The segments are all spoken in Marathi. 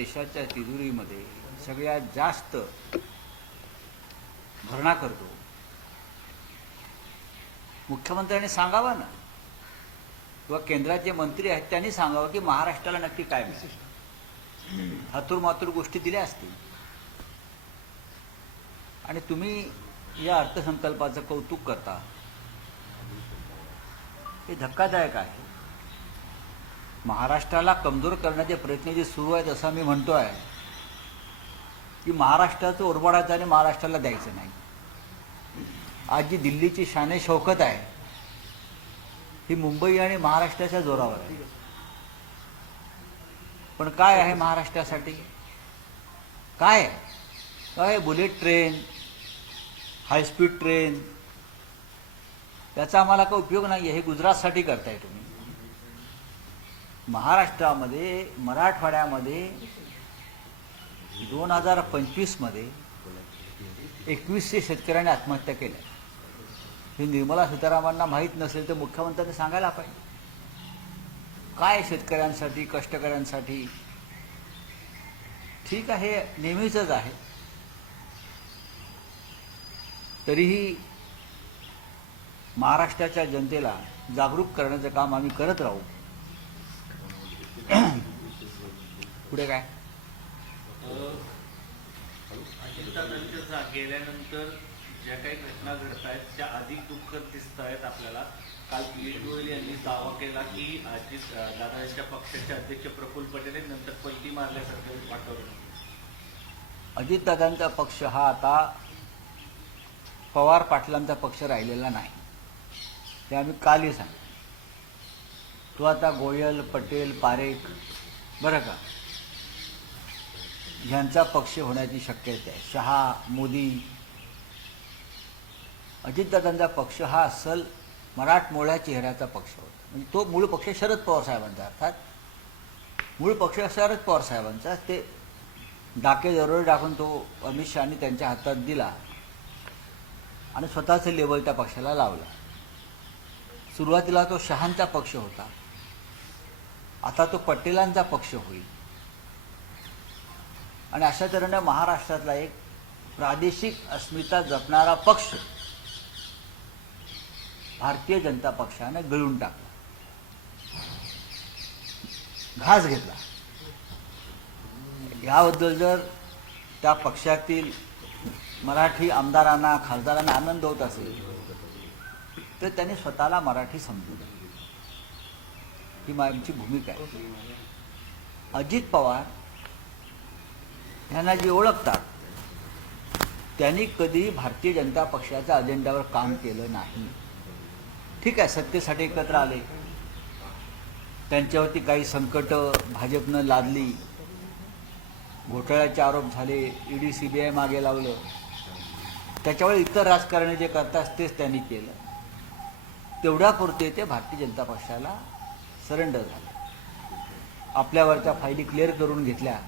देशाच्या तिजोरीमध्ये सगळ्यात जास्त भरणा करतो, मुख्यमंत्र्यांनी सांगावं ना, किंवा केंद्राचे मंत्री आहेत त्यांनी सांगावं की महाराष्ट्राला नक्की काय मिळेल. हातूर गोष्टी दिल्या असतील. आणि तुम्ही या अर्थसंकल्पाचं कौतुक करता, हे धक्कादायक आहे. महाराष्ट्राला कमजोर करण्याचे प्रयत्न जे सुरू आहेत असं मी म्हणतो आहे की महाराष्ट्राचं ओरबाडायचं आणि महाराष्ट्राला द्यायचं नाही. आज जी दिल्लीची शान शौकत आहे ही मुंबई आणि महाराष्ट्राच्या जोरावर आहे. पण काय आहे महाराष्ट्रासाठी? काय काय? बुलेट ट्रेन, हायस्पीड ट्रेन, त्याचा आम्हाला काही उपयोग नाही आहे. हे गुजरातसाठी करताय तुम्ही. महाराष्ट्रामध्ये, मराठवाड्यामध्ये 2025 मध्ये 2100 शेतकऱ्यांनी आत्महत्या केल्या. हे निर्मला सीतारामनांना माहीत नसेल तर मुख्यमंत्र्यांनी सांगायला पाहिजे. काय शेतकऱ्यांसाठी, कष्टकऱ्यांसाठी? ठीक आहे, नेहमीचंच आहे. तरीही महाराष्ट्राच्या जनतेला जागरूक करण्याचं काम आम्ही करत राहू. पुढे काय? गेल्यानंतर ज्या काही घटना घडत आहेत त्या अधिक दुःखद दिसत आहेत आपल्याला. काल पियुष गोयल यांनी दावा केला की अजित दादांच्या पक्षाचे अध्यक्ष प्रफुल्ल पटेल नंतर पलटी मारल्यासारखं वातावरण. अजितदादांचा पक्ष हा आता पवार पाटलांचा पक्ष राहिलेला नाही. ते आम्ही कालही सांगितलं. तो आता गोयल, पटेल, पारेख, बरं का, ह्यांचा पक्ष होण्याची शक्यता आहे. शहा, मोदी. अजितदादांचा पक्ष हा अस्सल मराठमोळ्या चेहऱ्याचा पक्ष होता. म्हणजे तो मूळ पक्ष शरद पवार साहेबांचा, अर्थात मूळ पक्ष शरद पवार साहेबांचा. ते डाके दरोडे टाकून तो अमित शहानी त्यांच्या हातात दिला आणि स्वतःचं लेबल त्या पक्षाला लावला. सुरुवातीला तो शहांचा पक्ष होता, आता तो पटेलांचा पक्ष होईल. आणि अशा तऱ्हेने महाराष्ट्रातला एक प्रादेशिक अस्मिता जपणारा पक्ष भारतीय जनता पक्षाने गळून टाकला, घास घेतला. याबद्दल जर त्या पक्षातील मराठी आमदारांना, खासदारांना आनंद होत असेल तर त्यांनी स्वतःला मराठी समजू द्या. ही आमची भूमिका आहे. अजित पवार यांना जे ओळखतात त्यांनी कधी भारतीय जनता पक्षाच्या अजेंड्यावर काम केलं नाही. ठीक आहे, सत्तेसाठी एकत्र आले, त्यांच्यावरती काही संकट भाजपनं लादली, घोटाळ्याचे आरोप झाले, ईडी सीबीआय मागे लावलं, त्याच्यावर इतर राजकारणी जे करतात तेच त्यांनी केलं. तेवढ्यापुरते ते भारतीय जनता पक्षाला सरेंडर झाले. आपल्यावरच्या फायली क्लिअर करून घेतल्या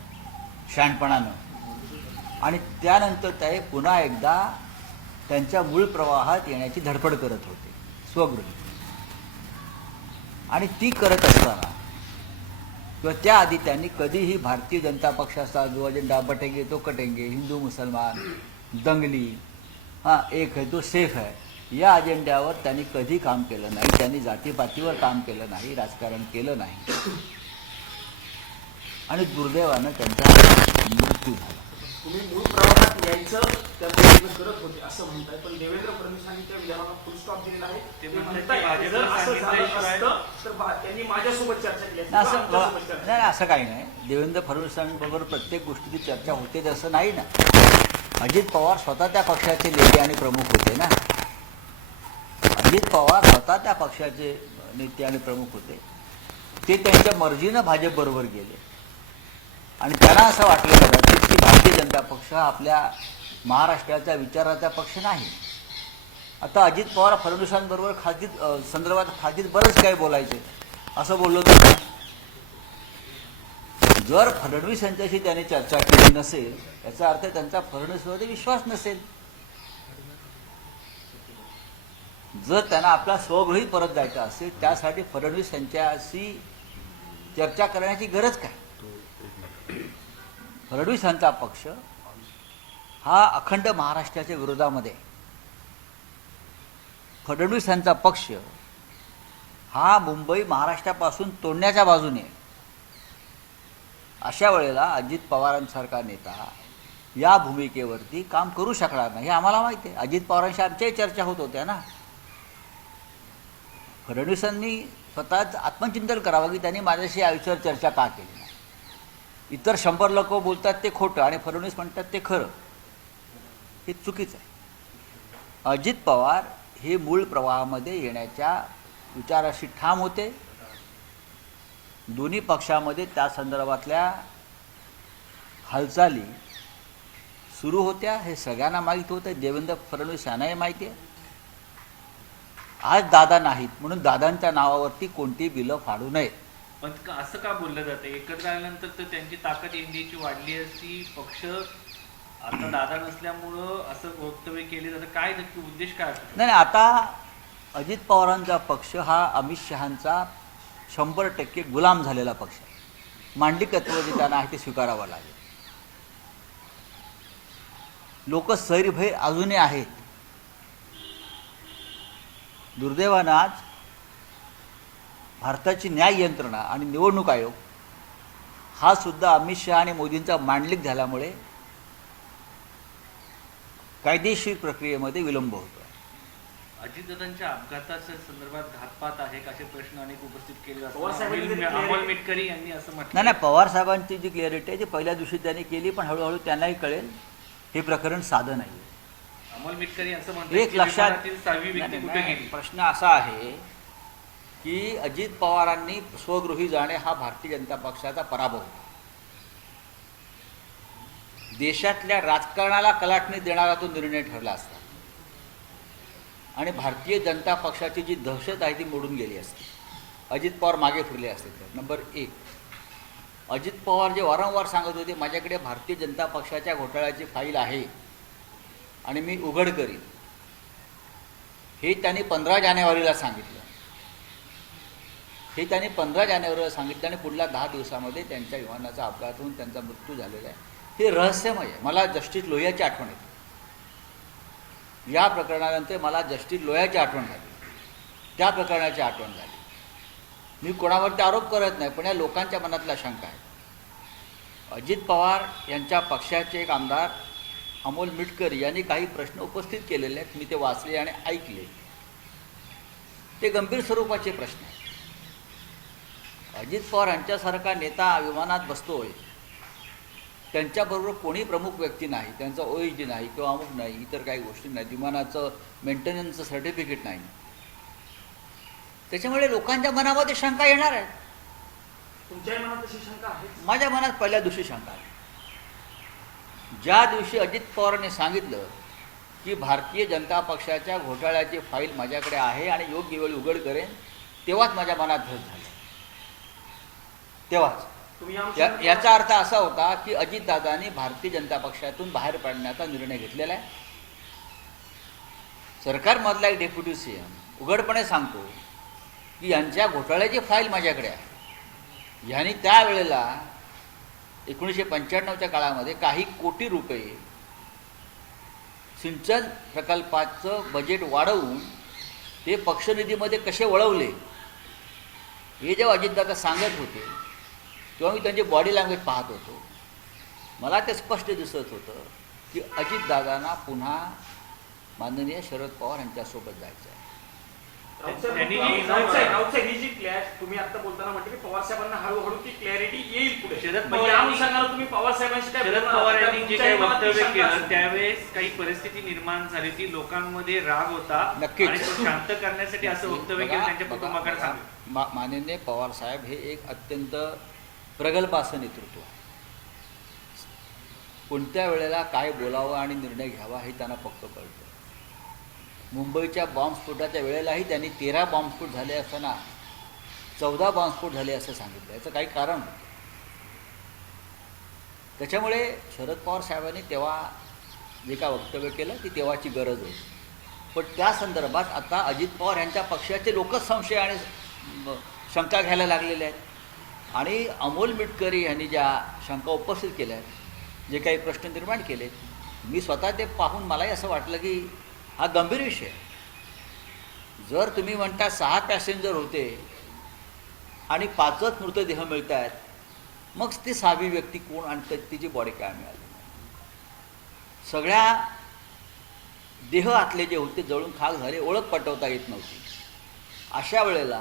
शहाणपणानं आणि त्यानंतर ते पुन्हा एकदा त्यांच्या मूळ प्रवाहात येण्याची धडपड करत होते स्वगृही. आणि ती करत असताना किंवा त्याआधी त्यांनी कधीही भारतीय जनता पक्षाचा जो अजेंडा बटेंगे तो कटेंगे, हिंदू मुसलमान, दंगली, एक है तो सेफ है, या अजेंड्यावर त्यांनी कधी काम केलं नाही. त्यांनी जातीपातीवर काम केलं नाही, राजकारण केलं नाही आणि दुर्दैवानं त्यांचा मृत्यू झाला. तुम्ही मूळ प्रवाहात यायचं त्या प्रयत्न करत होते असं म्हणताय, पण देवेंद्र फडणवीसांनी त्या विधानाला फुल स्टॉप दिलेला आहे. ते म्हणताय जर असं झालं असतं तर त्यांनी माझ्यासोबत चर्चा केली असती. नाही, असं काही नाही. देवेंद्र फडणवीसांबरोबर प्रत्येक गोष्टीची चर्चा होते तसं नाही ना. अजित पवार स्वतः त्या पक्षाचे नेते आणि प्रमुख होते ना. अजित पवार स्वतः त्या पक्षाचे नेते आणि प्रमुख होते. ते त्यांच्या मर्जीनं भाजपबरोबर गेले आणि त्यांना असं वाटलं कदाचित की भारतीय जनता पक्ष हा आपल्या महाराष्ट्राच्या विचाराचा पक्ष नाही. आता अजित पवार फडणवीसांबरोबर संदर्भात खाजगीत बरंच काही बोलायचे असं बोललो तर जर फडणवीस यांच्याशी त्याने चर्चा केली नसेल याचा अर्थ त्यांचा फडणवीसवर विश्वास नसेल. जर त्यांना आपला स्वगृही परत जायचा असेल त्यासाठी फडणवीस यांच्याशी चर्चा करण्याची गरज काय? फडणवीसांचा पक्ष हा अखंड महाराष्ट्राच्या विरोधामध्ये, फडणवीसांचा पक्ष हा मुंबई महाराष्ट्रापासून तोडण्याच्या बाजूने. अशा वेळेला अजित पवारांसारखा नेता या भूमिकेवरती काम करू शकणार नाही हे आम्हाला माहिती आहे. अजित पवारांशी आमच्याही चर्चा होत होत्या ना. फडणवीसांनी स्वतःच आत्मचिंतन करावं की त्यांनी माझ्याशी आयुष्यावर चर्चा का केली नाही. इतर 100 लोक बोलतात ते खोटं आणि फडणवीस म्हणतात ते खरं. हे चुकीचं आहे. अजित पवार हे मूळ प्रवाहामध्ये येण्याच्या विचाराशी ठाम होते. दोन्ही पक्षामध्ये त्या संदर्भातल्या हालचाली सुरू होत्या हे सगळ्यांना माहीत होतं. देवेंद्र फडणवीस यांनाही माहिती आहे. आज दादा नाहीत म्हणून दादांच्या नावावरती कोणती बिलं फाडू नयेत. पण असं का बोललं जातं? एकत्र आल्यानंतर तर त्यांची ताकद एनडीएची वाढली असती. पक्ष आता दादा नसल्यामुळं असं वक्तव्य केले जातं. काय नक्की उद्देश काय असतो? नाही, आता अजित पवारांचा पक्ष हा अमित शहांचा 100% गुलाम झालेला पक्ष आहे. मांडलिकत्व जे त्यांना आहे ते स्वीकारावं लागेल. लोक सैरभय अजूनही आहेत. दुर्दैवानं आज भारताची न्याय यंत्रणा आणि निवडणूक आयोग हा सुद्धा अमित शहा आणि मोदींचा मांडलिक झाल्यामुळे कायदेशीर प्रक्रियेमध्ये विलंब होतो. अजितदादांच्या अपघाताच्या संदर्भात घातपात आहे का असे प्रश्न अनेक उपस्थित केले पवार साहेबांनी जातात. जरी अमोल मिटकरी यांनी असं म्हटलं. नाही, पवार साहेबांची जी क्लिअरिटी आहे ती पहिल्या दिवशी त्यांनी केली, पण हळूहळू त्यांनाही कळेल हे प्रकरण साधं नाही. अमोल मिटकरी असं म्हणतात एक की लक्षात, विमानातील 6वी व्यक्ती कुठे गेली? प्रश्न असा आहे की अजित पवारांनी स्वगृही जाणे हा भारतीय जनता पक्षाचा पराभव होता. देशातल्या राजकारणाला कलाटणी देणारा तो निर्णय ठरला असता आणि भारतीय जनता पक्षाची जी दहशत आहे ती मोडून गेली असती. अजित पवार मागे फिरले असते तर. नंबर 1, अजित पवार जे वारंवार सांगत होते माझ्याकडे भारतीय जनता पक्षाच्या घोटाळ्याची फाईल आहे आणि मी उघड करीन, हे त्यांनी 15 जानेवारीला सांगितलं. हे त्यांनी 15 जानेवारीला सांगितलं आणि पुढल्या 10 दिवसामध्ये त्यांच्या विमानाचा अपघात होऊन त्यांचा मृत्यू झालेला आहे. हे रहस्यमय आहे. मला जस्टिस लोहियाची आठवण येते. या प्रकरणानंतर मला जस्टिस लोहियाची आठवण झाली, त्या प्रकरणाची आठवण झाली. मी कोणावरती आरोप करत नाही, पण या लोकांच्या मनातल्या शंका आहे. अजित पवार यांच्या पक्षाचे एक आमदार अमोल मिटकरी यांनी काही प्रश्न उपस्थित केलेले आहेत. मी ते वाचले आणि ऐकले. ते गंभीर स्वरूपाचे प्रश्न आहेत. अजित पवार यांच्यासारखा नेता विमानात बसतोय, त्यांच्याबरोबर कोणी प्रमुख व्यक्ती नाही, त्यांचा OSD नाही किंवा अमुक नाही, इतर काही गोष्टी नाही, विमानाचं मेंटेनन्सचं सर्टिफिकेट नाही. त्याच्यामुळे लोकांच्या मनामध्ये शंका येणार आहे. तुमच्याही मनात तशी शंका आहे? माझ्या मनात पहिल्या दिवशी शंका आहे. ज्या दिवशी अजित पवारांनी सांगितलं की भारतीय जनता पक्षाच्या घोटाळ्याची फाईल माझ्याकडे आहे आणि योग्य वेळी उघड करेन, तेव्हाच माझ्या मनात धस झालं. तेव्हाच याचा अर्थ असा होता की अजितदादांनी भारतीय जनता पक्षातून बाहेर पडण्याचा निर्णय घेतलेला आहे. सरकारमधला एक डेप्युटी CM उघडपणे सांगतो की यांच्या घोटाळ्याची फाईल माझ्याकडे आहे. यांनी त्यावेळेला 1995च्या काळामध्ये काही कोटी रुपये सिंचन प्रकल्पाचं बजेट वाढवून ते पक्षनिधीमध्ये कसे वळवले हे जेव्हा अजितदादा सांगत होते तेव्हा मी त्यांची बॉडी लँग्वेज पाहत होतो. मला ते स्पष्ट दिसत होतं की अजितदादांना पुन्हा माननीय शरद पवार यांच्यासोबत जायचं आहे. तुम्ही आता बोलताना म्हटलं की पवार साहेबांना हळूहळू ती क्लॅरिटी येईल पुढे. शरद मग या अनुषंगाने तुम्ही पवार साहेबांशी काय शरद बोलणार? पवार यांनी जे काही तुमच्याही मनात ती वक्तव्य शंका केलं असेल. त्यावेळेस काही परिस्थिती निर्माण झाली ती लोकांमध्ये राग होता नक्कीच. आणि तो शांत करण्यासाठी असं वक्तव्य केलं त्यांच्या कुटुंबाकडे सांगितलं. माननीय पवार साहेब हे एक अत्यंत प्रगल्भ असं नेतृत्व आहे. कोणत्या वेळेला काय बोलावं आणि निर्णय घ्यावा हे त्यांना फक्त कळतं. मुंबईच्या बॉम्बस्फोटाच्या वेळेलाही त्यांनी 13 बॉम्बस्फोट झाले असताना 14 बॉम्बस्फोट झाले असं सांगितलं. याचं काही कारण होतं. त्याच्यामुळे शरद पवार साहेबांनी तेव्हा जे काय वक्तव्य केलं ती तेव्हाची गरज होती. पण त्या संदर्भात आता अजित पवार यांच्या पक्षाचे लोकच संशय आणि शंका घ्यायला लागलेले आहेत. आणि अमोल मिटकरी यांनी ज्या शंका उपस्थित केल्या आहेत जे काही प्रश्न निर्माण केले, मी स्वतः ते पाहून मलाही असं वाटलं की हा गंभीर विषय आहे. जर तुम्ही म्हणता 6 पॅसेंजर होते आणि 5च मृतदेह मिळत आहेत, मग ती 6वी व्यक्ती कोण आणि तिची बॉडी काय मिळाली? सगळ्या देह आतले जे होते जळून खाक झाले, ओळख पटवता येत नव्हती. अशा वेळेला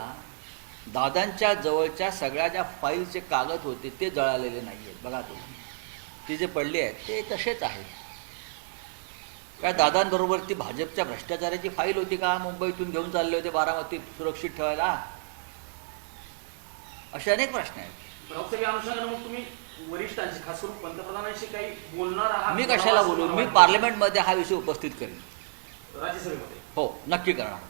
दादांच्या जवळच्या सगळ्या ज्या फाईलचे कागद होते ते जळालेले नाही आहेत. बघा तुम्ही, ते जे पडले आहेत ते तसेच आहेत. काय दादांबरोबर ती भाजपच्या भ्रष्टाचाराची फाईल होती का? मुंबईतून घेऊन चालले होते बारामतीत सुरक्षित ठेवायला? असे अनेक प्रश्न आहेत. प्रवक्त्याच्या अनुषंगाने मग तुम्ही वरिष्ठांशी, खास करून पंतप्रधानांशी काही बोलणार आहात? मी कशाला बोलू? मी पार्लमेंटमध्ये हा विषय उपस्थित करेन. राज्यसभेमध्ये हो, नक्की करणार.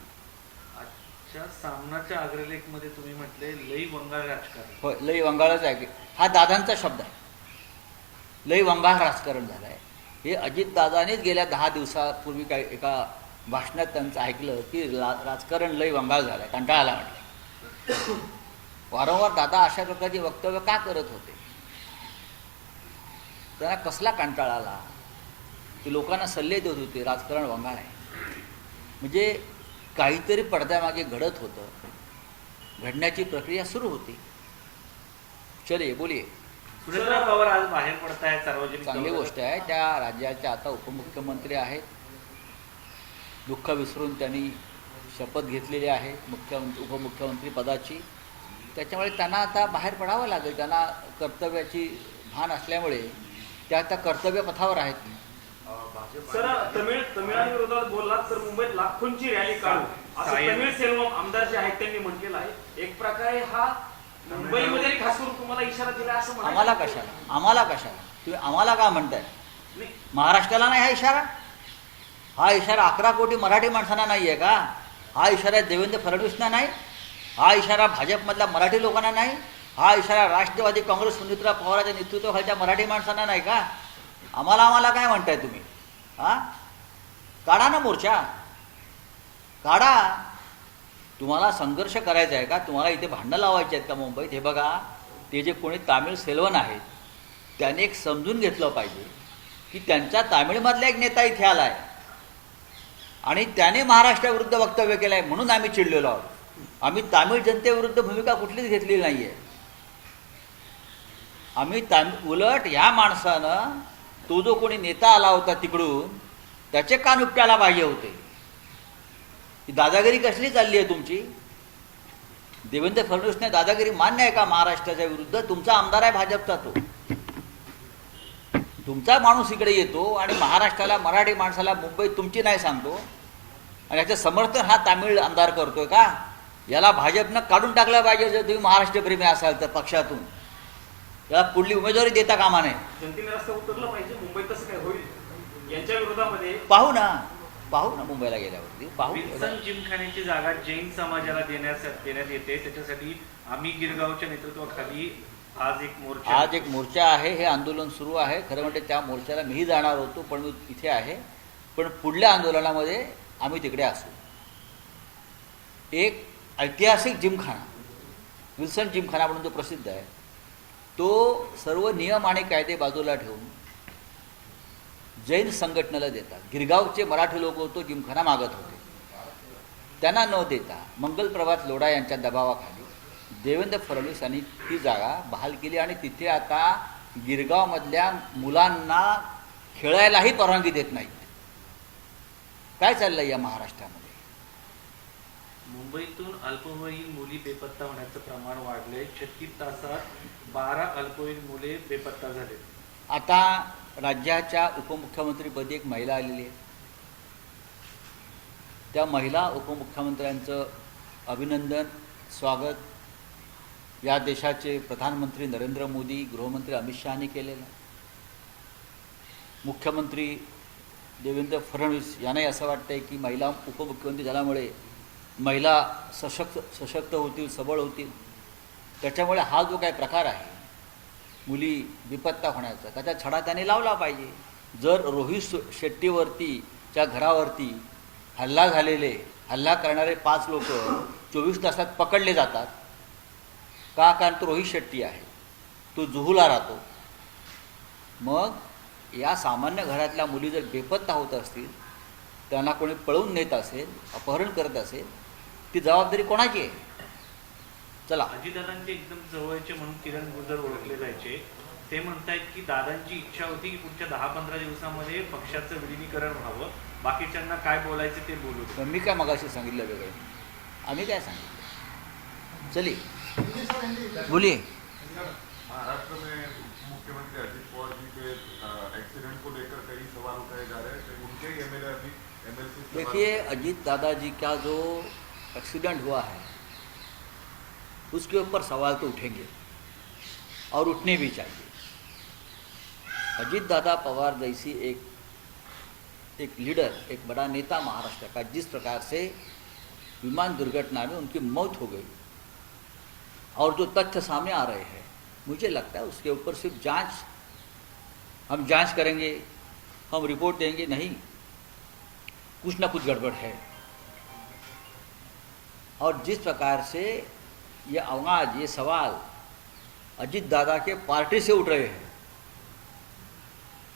आजच्या सामनाच्या अग्रलेखमध्ये तुम्ही म्हटले लई वंगाळ राजकारण. होय, लई वंगाळच आहे. हा दादांचा शब्द आहे. लई वंगाळ राजकारण झालं आहे. हे अजितदादानेच गेल्या 10 दिवसापूर्वी काही एका भाषणात त्यांचं ऐकलं की राजकारण लई वंगाळ झालं आहे, कंटाळा आला म्हटलं. वारंवार दादा अशा प्रकारची वक्तव्य का करत होते? त्यांना कसला कंटाळा आला? ते लोकांना सल्ले देत होते राजकारण वंगाळ आहे. म्हणजे काहीतरी पडद्यामागे घडत होतं, घडण्याची प्रक्रिया सुरू होती. चले बोलिये. सुरेंद्र पवार आज बाहेर पडत आहे सार्वजनिक. चांगली गोष्ट आहे. त्या राज्याच्या आता उपमुख्यमंत्री आहेत. दुःख विसरून त्यांनी शपथ घेतलेली आहे उपमुख्यमंत्री पदाची. त्याच्यामुळे त्यांना आता बाहेर पडावं लागेल. त्यांना कर्तव्याची भान असल्यामुळे त्या आता कर्तव्य पथावर आहेत. सर, तमिळनाडू विरोधात बोललात तर मुंबईत लाखोंची रॅली काढू असं तमिळ सेल्वम आमदार जे आहेत त्यांनी म्हटलेलं आहे. एक प्रकारे हा मुंबईमध्ये खास करून तुम्हाला इशारा दिला असं म्हणायचं. आम्हाला कशाला तुम्ही आम्हाला का म्हणताय? महाराष्ट्राला नाही हा इशारा? हा इशारा 11 कोटी मराठी माणसांना नाही आहे का? हा इशारा देवेंद्र फडणवीसना नाही? हा इशारा भाजपमधल्या मराठी लोकांना नाही? हा इशारा राष्ट्रवादी काँग्रेस सुनीत्रा पवारांच्या नेतृत्वाखालच्या मराठी माणसांना नाही का? आम्हाला काय म्हणताय तुम्ही? हा, काढा ना मोर्चा, काढा. तुम्हाला संघर्ष करायचा आहे का? तुम्हाला इथे भांडणं लावायची आहेत का मुंबईत? हे बघा, ते जे कोणी तामिळ सेल्वन आहेत त्याने एक समजून घेतलं पाहिजे की त्यांच्या तामिळमधला एक नेता इथे आला आहे आणि त्याने महाराष्ट्राविरुद्ध वक्तव्य केलं आहे म्हणून आम्ही चिडलेलो आहोत. आम्ही तामिळ जनतेविरुद्ध भूमिका कुठलीच घेतलेली नाही आहे. आम्ही उलट ह्या माणसानं, तो जो कोणी नेता आला होता तिकडून, त्याचे कान उपटायला पाहिजे होते. ही दादागिरी कसली चालली आहे तुमची? देवेंद्र फडणवीसने दादागिरी मान्य आहे का महाराष्ट्राच्या विरुद्ध? तुमचा आमदार आहे भाजपचा, तो तुमचा माणूस इकडे येतो आणि महाराष्ट्राला, मराठी माणसाला मुंबईत तुमची नाही सांगतो आणि याचं समर्थन हा तामिळ आमदार करतोय का? याला भाजपनं काढून टाकलं पाहिजे. जर तुम्ही महाराष्ट्रप्रेमी असाल तर पक्षातून याला पुढली उमेदवारी देता कामा नये. जनतेने रस्ता उतरला पाहिजे. मुंबईत कसं काय होईल यांच्या विरोधामध्ये? पाहू ना मुंबईला गेल्यावरती पाहू. विल्सन जिमखान्याची जागा जैन समाजाला देण्यात येते, त्याच्यासाठी आम्ही गिरगावच्या नेतृत्वाखाली आज एक मोर्चा आहे. हे आंदोलन सुरू आहे. खरं म्हणजे त्या मोर्चाला मीही जाणार होतो, पण मी इथे आहे. पण पुढल्या आंदोलनामध्ये आम्ही तिकडे असू. एक ऐतिहासिक जिमखाना, विल्सन जिमखाना म्हणून जो प्रसिद्ध आहे, तो सर्व नियम आणि कायदे बाजूला ठेवून जैन संघटनेला देतात. गिरगावचे मराठी लोक तो जिमखाना मागत होते. त्यांना न देता मंगलप्रभात लोढा यांच्या दबावाखाली देवेंद्र फडणवीस यांनी ती जागा बहाल केली आणि तिथे आता गिरगावमधल्या मुलांना खेळायलाही परवानगी देत नाहीत. काय चाललंय या महाराष्ट्रामध्ये? मुंबईतून अल्पवयीन मुली बेपत्ता होण्याचं प्रमाण वाढलंय. 36 तासात 12 अल्पवयीन मुले बेपत्ता झाले. आता राज्याच्या उपमुख्यमंत्रीपदी एक महिला आलेली आहे. त्या महिला उपमुख्यमंत्र्यांचं अभिनंदन, स्वागत या देशाचे प्रधानमंत्री नरेंद्र मोदी, गृहमंत्री अमित शहानी केलेलं. मुख्यमंत्री देवेंद्र फडणवीस यांनाही असं वाटतंय की महिला उपमुख्यमंत्री झाल्यामुळे महिला सशक्त होतील, सबळ होतील. त्याच्यामुळे हा जो काही प्रकार आहे मुली बेपत्ता होण्याचा, त्याचा छडा त्याने लावला पाहिजे. जर रोहित शेट्टीवरतीच्या घरावरती हल्ला करणारे 5 लोक 24 तासात पकडले जातात का? कारण तो रोहित शेट्टी आहे, तो जुहूला राहतो. मग या सामान्य घरातल्या मुली जर बेपत्ता होत असतील, त्यांना कोणी पळवून नेत असेल, अपहरण करत असेल, ती जबाबदारी कोणाची आहे? चला, अजितदादांचे एकदम जवळचे म्हणून किरण गुजर ओळखले जायचे. ते म्हणतायत की दादांची इच्छा होती की पुढच्या 10-15 दिवसामध्ये पक्षाचं विलिनीकरण व्हावं, बाकीच्यांना काय बोलायचं ते बोलू दे. पण मी काय मगाशी सांगितलं वेगळं, आम्ही काय सांगितलं? चलिए बोलिए. महाराष्ट्र में मुख्यमंत्री अजित पवार जी के एक्सीडेंट को लेकर कई सवाल उठाए जा रहे हैं कि उनके एमएलए अभी एमएलसी देखिए, अजीत दादाजी का जो एक्सीडेंट हुआ है उसके ऊपर सवाल तो उठेंगे और उठने भी चाहिए. अजीत दादा पवार जैसी एक लीडर, एक बड़ा नेता महाराष्ट्र का, जिस प्रकार से विमान दुर्घटना में उनकी मौत हो गई और जो तथ्य सामने आ रहे हैं, मुझे लगता है उसके ऊपर सिर्फ हम जांच करेंगे, हम रिपोर्ट देंगे, नहीं, कुछ ना कुछ गड़बड़ है. और जिस प्रकार से ये आवाज, ये सवाल अजीत दादा के पार्टी से उठ रहे हैं,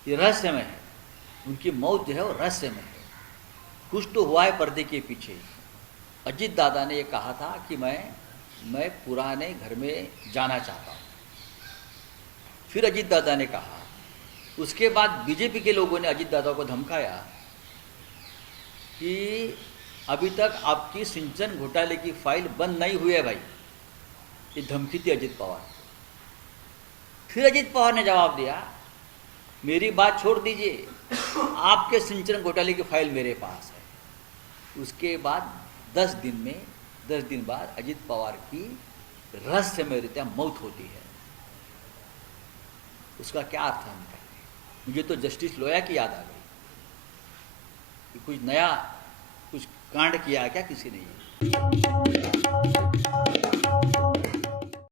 ये रहस्यमय है. उनकी मौत जो है वो रहस्यमय है. कुछ तो हुआ है पर्दे के पीछे. अजीत दादा ने ये कहा था कि मैं पुराने घर में जाना चाहता हूँ. फिर अजीत दादा ने कहा, उसके बाद बीजेपी के लोगों ने अजीत दादा को धमकाया कि अभी तक आपकी सिंचन घोटाले की फाइल बंद नहीं हुई है भाई. ये धमकी थी अजीत पवार. फिर अजीत पवार ने जवाब दिया, मेरी बात छोड़ दीजिए, आपके सिंचन घोटाले की फाइल मेरे पास है. उसके बाद 10 दिन बाद अजीत पवार की रहस्यमय रीत्या मौत होती है. उसका क्या अर्थ हम कहें? मुझे तो जस्टिस लोया की याद आ गई कि कुछ नया, कुछ कांड किया क्या किसी ने?